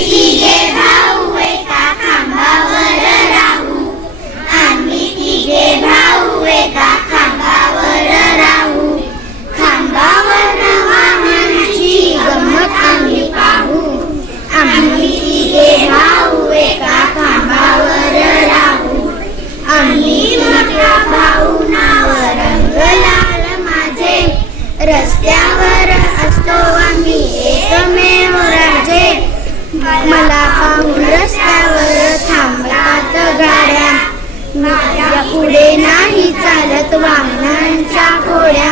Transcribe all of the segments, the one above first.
तिघे भाऊ एका खांबावर राहू, आम्ही तिघे भाऊ एका खांबावर राहू, खांबावर वाहनाची गंमत आम्ही पाहू, आम्ही तिघे भाऊ एका खांबावर राहू, आम्ही मोठा भाऊ नाव रंगलाल माझे, रस्त्यावर असतो आम्ही एकमेव राजे, मला पाहून रस्त्यावर थांबतात गाड्या, माझ्या पुढे नाही चालत वाहनांच्या घोड्या,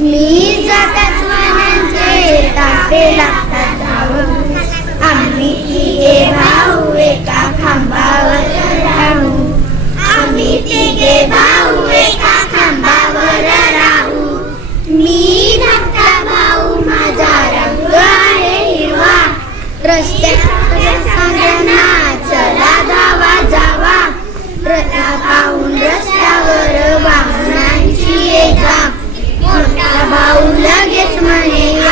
मी जाताच वाहनांचे ताफे लागतात धावून, आम्ही तिघे भाऊ एका खांबावर राहू, आम्ही तिघे भाऊ एका खांबावर राहू, मी धाकटा भाऊ माझा रंग आहे हिरवा, रस्त्यावर सगळ्यांना चला धावा जावा, पाहून रस्त्यावर वाहनांची ये जा, मोठा भाऊ लगेच म्हणे